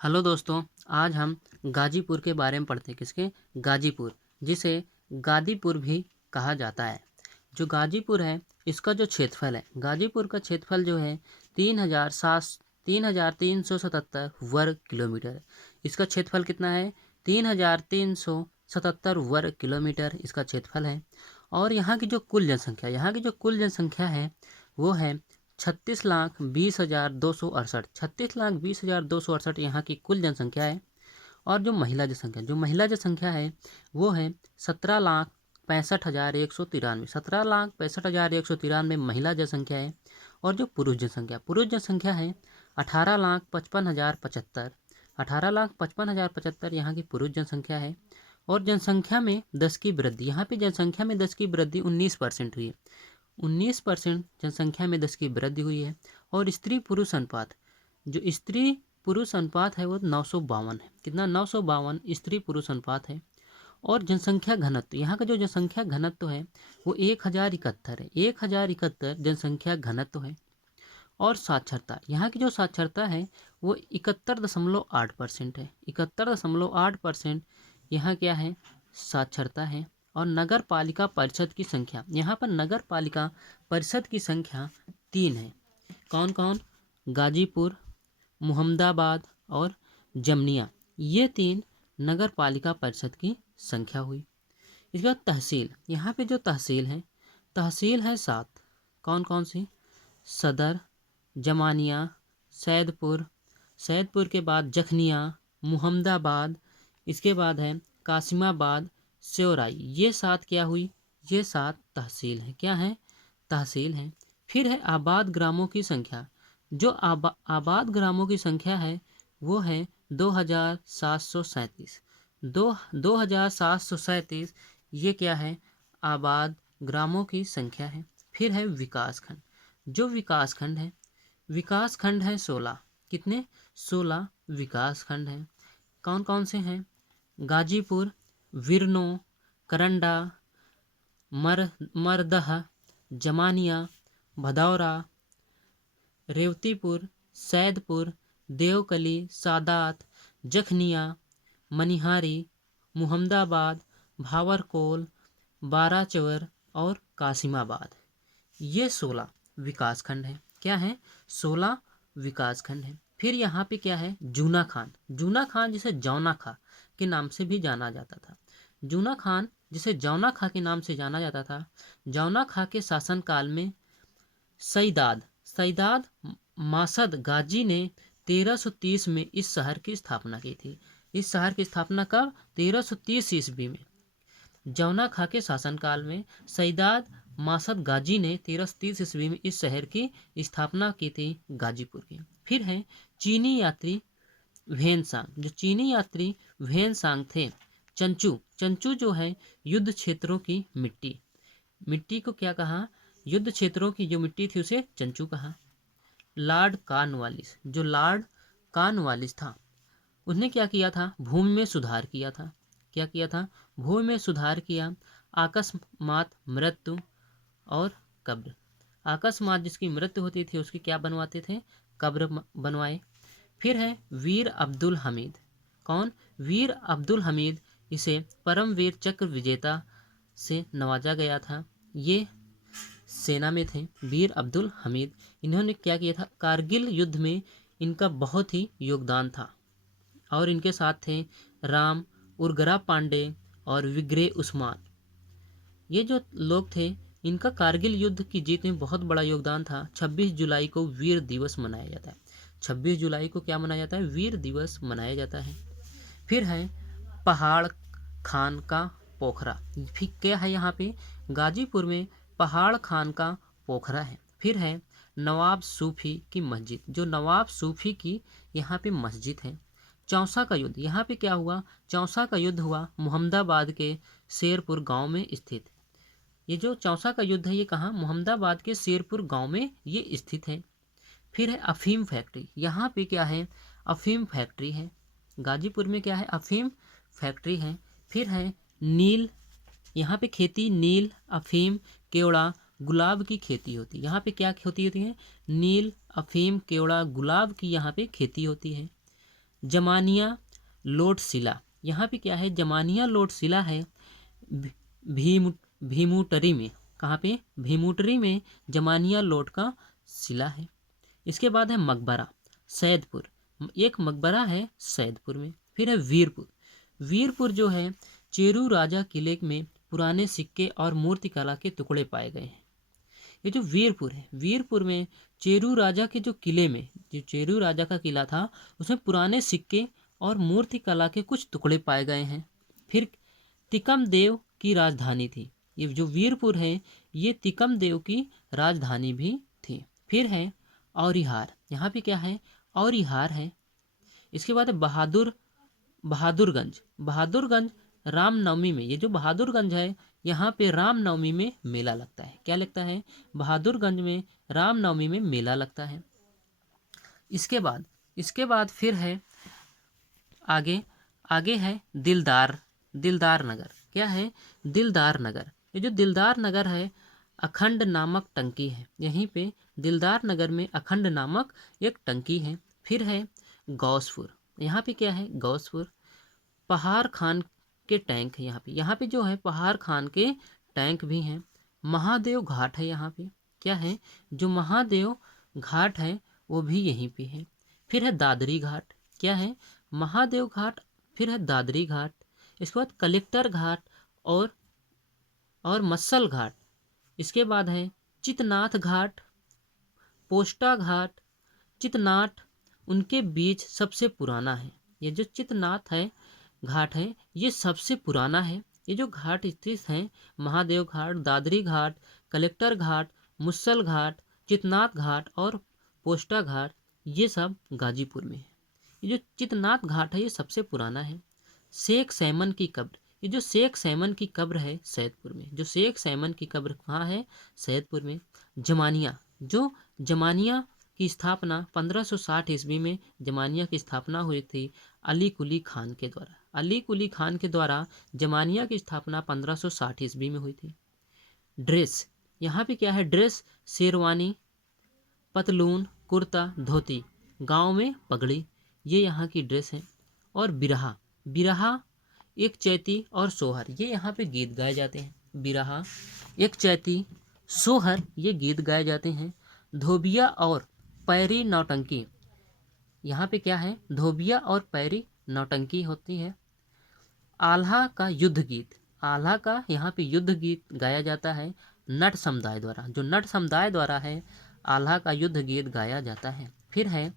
Hello दोस्तों। आज हम गाजीपुर के बारे में पढ़ते हैं। किसके? गाजीपुर, जिसे गादीपुर भी कहा जाता है। जो गाजीपुर है, इसका जो क्षेत्रफल है, गाजीपुर का क्षेत्रफल जो है 3,377 वर्ग किलोमीटर है। इसका क्षेत्रफल कितना है? 3,377 वर्ग किलोमीटर इसका क्षेत्रफल है। और यहाँ की जो कुल जनसंख्या है वो है 36,20,268। 36,20,268 यहाँ की कुल जनसंख्या है। और जो महिला जनसंख्या है वो है 17,65,193। 17,65,193 महिला जनसंख्या है। और जो पुरुष जनसंख्या है 18,55,075। 18,55,075 यहाँ की पुरुष जनसंख्या है। और जनसंख्या में 10 की वृद्धि, यहाँ पे जनसंख्या में 10 की वृद्धि 19% हुई है। 19% जनसंख्या में 10 की वृद्धि हुई है। और स्त्री पुरुष अनुपात, जो स्त्री पुरुष अनुपात है वो 952 है। कितना? 952 स्त्री पुरुष अनुपात है। और जनसंख्या घनत्व, यहाँ का जो जनसंख्या घनत्व है वो 1071 है। 1071 जनसंख्या घनत्व है। और साक्षरता, यहाँ की जो साक्षरता है वो 71.8% है। 71.8% यहाँ क्या है? साक्षरता है। और नगर पालिका परिषद की संख्या, यहाँ पर नगर पालिका परिषद की संख्या 3 है। कौन कौन? गाजीपुर, मुहम्मदाबाद और जमनिया, ये 3 नगर पालिका परिषद की संख्या हुई। इसके बाद तहसील, यहाँ पे जो तहसील है 7। कौन कौन सी? सदर, जमानिया, सैदपुर के बाद जखनिया, मुहम्मदाबाद, इसके बाद है कासिमाबाद, सेौराई। ये 7 क्या हुई? ये 7 तहसील है। क्या है? तहसील है। फिर है आबाद ग्रामों की संख्या। जो आबाद ग्रामों की संख्या है वो है 2,737। 2,737 ये क्या है? आबाद ग्रामों की संख्या है। फिर है विकासखंड। जो विकासखंड है 16। कितने? 16 विकासखंड हैं। कौन कौन से हैं? गाजीपुर, विरनो, करंडा, मरदह, जमानिया, भदौरा, रेवतीपुर, सैदपुर, देवकली, सादात, जखनिया, मनिहारी, मुहम्मदाबाद, भावरकोल, बाराचवर और कासिमाबाद। ये 16 विकासखंड हैं। क्या है? 16 विकासखंड हैं। फिर यहाँ पे क्या है? जूना खान जिसे जौना खा के नाम से भी जाना जाता था। जूना खान जिसे जौना खा के नाम से जाना जाता था, जौना खा के शासनकाल में सईदाद मासद गाजी ने 1330 में इस शहर की स्थापना की थी। इस शहर की स्थापना कब? 1330 ईस्वी में। जौना खा के शासनकाल में सईदाद मासद गाजी ने 1330 ईस्वी में इस शहर की स्थापना की थी, गाजीपुर की। फिर है चीनी यात्री व्हेनसांग। जो चीनी यात्री व्हेनसांग थे, चंचू जो है युद्ध क्षेत्रों की मिट्टी को क्या कहा? युद्ध क्षेत्रों की जो मिट्टी थी उसे चंचू कहा। लॉर्ड कॉर्नवालिस था, उसने क्या किया था? भूमि में सुधार किया था। क्या किया था? भूमि में सुधार किया। अकस्मात मृत्यु और कब्र, अकस्मात जिसकी मृत्यु होती थी उसकी क्या बनवाते थे? कब्र बनवाए। फिर है वीर अब्दुल हमीद। कौन? वीर अब्दुल हमीद, इसे परमवीर चक्र विजेता से नवाजा गया था। ये सेना में थे वीर अब्दुल हमीद। इन्होंने क्या किया था? कारगिल युद्ध में इनका बहुत ही योगदान था। और इनके साथ थे राम उर्गरा पांडे और विग्रे उस्मान। ये जो लोग थे इनका कारगिल युद्ध की जीत में बहुत बड़ा योगदान था। 26 जुलाई को वीर दिवस मनाया जाता है। 26 जुलाई को क्या मनाया जाता है? वीर दिवस मनाया जाता है। फिर है पहाड़ खान का पोखरा। फिर क्या है? यहाँ पे गाजीपुर में पहाड़ खान का पोखरा है। फिर है नवाब सूफी की मस्जिद। जो नवाब सूफी की यहाँ पे मस्जिद है। चौसा का युद्ध, यहाँ पे क्या हुआ? चौसा का युद्ध हुआ मुहम्मदाबाद के शेरपुर गांव में स्थित। ये जो चौसा का युद्ध है ये कहाँ? मुहम्मदाबाद के शेरपुर गांव में ये स्थित है। फिर है अफीम फैक्ट्री। यहाँ पे क्या है? अफीम फैक्ट्री है। गाजीपुर में क्या है? अफीम फैक्ट्री है। फिर है नील, यहाँ पे खेती नील, अफीम, केवड़ा, गुलाब की खेती होती है। यहाँ पे क्या खेती होती है? नील, अफीम, केवड़ा, गुलाब की यहाँ पे खेती होती है। जमानिया लोट शिला, यहाँ पे क्या है, जमानिया लोट शिला है भीमुटरी में। कहाँ पे, भीमुटरी में जमानिया लोट का शिला है। इसके बाद है मकबरा सैदपुर, एक मकबरा है सैदपुर में। फिर है वीरपुर, वीरपुर जो है चेरू राजा किले में पुराने सिक्के और मूर्ति कला के टुकड़े पाए गए हैं। ये जो वीरपुर है, वीरपुर में चेरू राजा के जो किले में, जो चेरू राजा का किला था उसमें पुराने सिक्के और मूर्ति कला के कुछ टुकड़े पाए गए हैं। फिर तिकम देव की राजधानी थी, ये जो वीरपुर है ये तिकम देव की राजधानी भी थी। फिर है औरिहार, यहाँ पे क्या है, औरिहार है। इसके बाद है बहादुरगंज, बहादुरगंज रामनवमी में, ये जो बहादुरगंज है यहाँ पे रामनवमी में मेला लगता है। क्या लगता है, बहादुरगंज में रामनवमी में मेला लगता है। इसके बाद फिर है आगे, आगे है दिलदार नगर। क्या है, दिलदार नगर। ये जो दिलदार नगर है अखंड नामक टंकी है, यहीं पे दिलदार नगर में अखंड नामक एक टंकी है। फिर है गौसपुर, यहाँ पे क्या है, गौसपुर पहाड़ खान के टैंक है। यहाँ पे जो है पहाड़ खान के टैंक भी हैं। महादेव घाट है यहाँ पे, क्या है, जो महादेव घाट है वो भी यहीं पे है। फिर है दादरी घाट, क्या है, महादेव घाट, फिर है दादरी घाट। इसके बाद कलेक्टर घाट और मत्सल घाट। इसके बाद है चितनाथ घाट, पोस्टा घाट, चितनाट उनके बीच सबसे पुराना है। ये जो चितनाथ है घाट है ये सबसे पुराना है। ये जो घाट स्थित हैं महादेव घाट, दादरी घाट, कलेक्टर घाट, मुसल घाट, चितनाथ घाट और पोस्टा घाट, ये सब गाजीपुर में है। ये जो चितनाथ घाट है ये सबसे पुराना है। शेख सैमन की कब्र, ये जो शेख सैमन की कब्र है सैदपुर में, जो शेख सैमन की कब्र कहाँ है, सैदपुर में। जमानिया, जो जमानिया की स्थापना 1560 ईस्वी में जमानिया की स्थापना हुई थी अली कुली खान के द्वारा। अली कुली खान के द्वारा जमानिया की स्थापना 1560 ईस्वी में हुई थी। ड्रेस, यहाँ पे क्या है, ड्रेस शेरवानी, पतलून, कुर्ता, धोती, गांव में पगड़ी, ये यहाँ की ड्रेस है। और बिरहा, बिरहा एक चैती और सोहर, ये यहाँ पे गीत गाए जाते हैं। बिरहा एक चैती सोहर ये गीत गाए जाते हैं। धोबिया और पैरी नौटंकी, यहाँ पे क्या है, धोबिया और पैरी नौटंकी होती है। आल्हा का युद्ध गीत, आल्हा का यहाँ पे युद्ध गीत गाया जाता है नट समुदाय द्वारा, जो नट समुदाय द्वारा है आल्हा का युद्ध गीत गाया जाता है। फिर है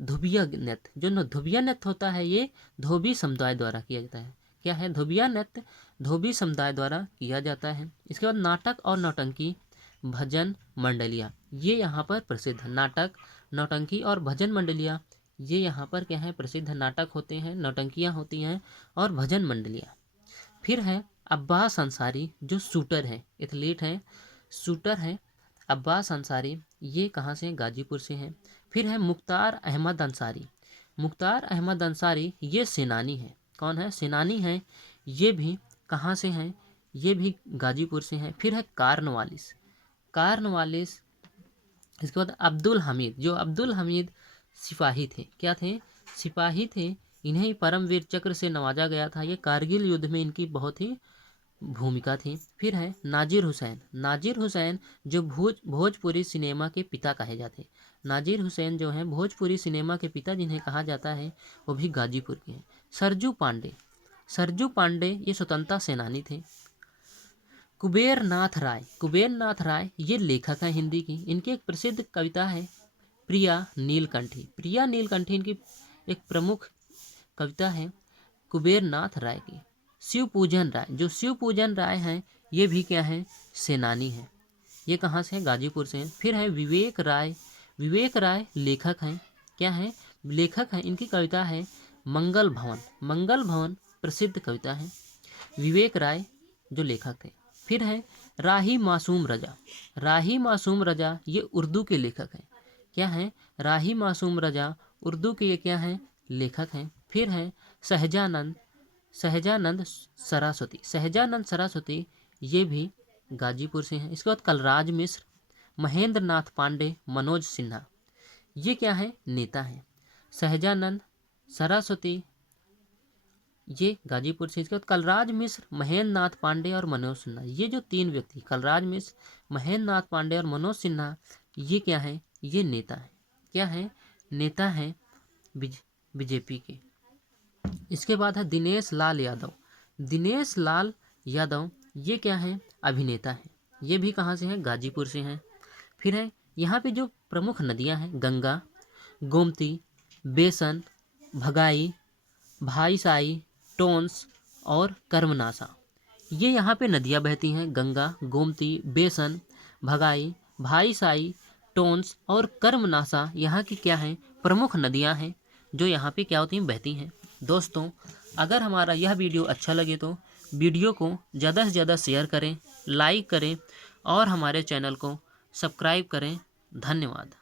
धोबिया नृत्य, जो धोबिया नृत्य होता है ये धोबी समुदाय द्वारा किया जाता है। क्या है, धोबिया नृत्य धोबी समुदाय द्वारा किया जाता है। इसके बाद नाटक और नौटंकी, भजन मंडलियाँ, ये यहाँ पर प्रसिद्ध नाटक, नौटंकी और भजन मंडलियाँ, ये यहाँ पर क्या है, प्रसिद्ध नाटक होते हैं, नौटंकियाँ होती हैं और भजन मंडलियाँ। फिर है अब्बास अंसारी, जो शूटर है, एथलीट हैं, शूटर हैं अब्बास अंसारी, ये कहाँ से हैं, गाजीपुर से हैं। फिर है मुख्तार अहमद अंसारी, मुख्तार अहमद अंसारी ये सेनानी है। कौन है, सेनानी हैं, ये भी कहाँ से हैं, ये भी गाजीपुर से हैं। फिर है कार्नवालिस, कार्नवालिस। इसके बाद अब्दुल हमीद, जो अब्दुल हमीद सिपाही थे, क्या थे, सिपाही थे, इन्हें परमवीर चक्र से नवाजा गया था। ये कारगिल युद्ध में इनकी बहुत ही भूमिका थी। फिर है नाजिर हुसैन, नाजिर हुसैन जो भोजपुरी सिनेमा के पिता कहे जाते हैं। नाजिर हुसैन जो हैं भोजपुरी सिनेमा के पिता जिन्हें कहा जाता है वो भी गाजीपुर के हैं। सरजू पांडे, सरजू पांडे ये स्वतंत्रता सेनानी थे। कुबेर नाथ राय, कुबेर नाथ राय ये लेखक हैं हिंदी की। इनकी एक प्रसिद्ध कविता है प्रिया नीलकंठी, प्रिया नीलकंठी इनकी एक प्रमुख कविता है कुबेर नाथ राय की। शिव पूजन राय, जो शिव पूजन राय हैं ये भी क्या हैं, सेनानी हैं। ये कहाँ से हैं, गाजीपुर से हैं। फिर है विवेक राय, विवेक राय लेखक हैं, क्या हैं, लेखक हैं। इनकी कविता है मंगल भवन, मंगल भवन प्रसिद्ध कविता है। विवेक राय जो लेखक थे। फिर है राही मासूम रजा, राही मासूम रजा ये उर्दू के लेखक हैं। क्या हैं, राही मासूम रजा उर्दू के ये क्या हैं, लेखक हैं। फिर है सहजानंद, सहजानंद सरस्वती, सहजानंद सरस्वती ये भी गाजीपुर से हैं। इसके बाद कलराज मिश्र, महेंद्र नाथ पांडे, मनोज सिन्हा, ये क्या है, नेता हैं। सहजानंद, सरस्वती, ये गाजीपुर से। इसके बाद कलराज मिश्र, महेंद्र नाथ पांडे और मनोज सिन्हा, ये जो 3 व्यक्ति कलराज मिश्र, महेंद्र नाथ पांडे और मनोज सिन्हा, ये क्या है? ये नेता है। क्या है? नेता है बीजेपी के। इसके बाद है दिनेश लाल यादव। दिनेश लाल यादव ये क्या है? अभिनेता है। ये भी कहाँ से हैं? गाजीपुर से हैं। फिर है यहाँ पे जो प्रमुख नदियाँ हैं, गंगा, गोमती, बेसन, भगाई, भाईसाई, टोंस और कर्मनासा, ये यहाँ पे नदियाँ बहती हैं। गंगा, गोमती, बेसन, भगाई, भाईसाई, टोंस और कर्मनासा यहाँ की क्या हैं? प्रमुख नदियाँ हैं जो यहाँ पे क्या होती हैं? बहती हैं। दोस्तों, अगर हमारा यह वीडियो अच्छा लगे तो वीडियो को ज़्यादा से ज़्यादा शेयर करें, लाइक करें और हमारे चैनल को सब्सक्राइब करें। धन्यवाद।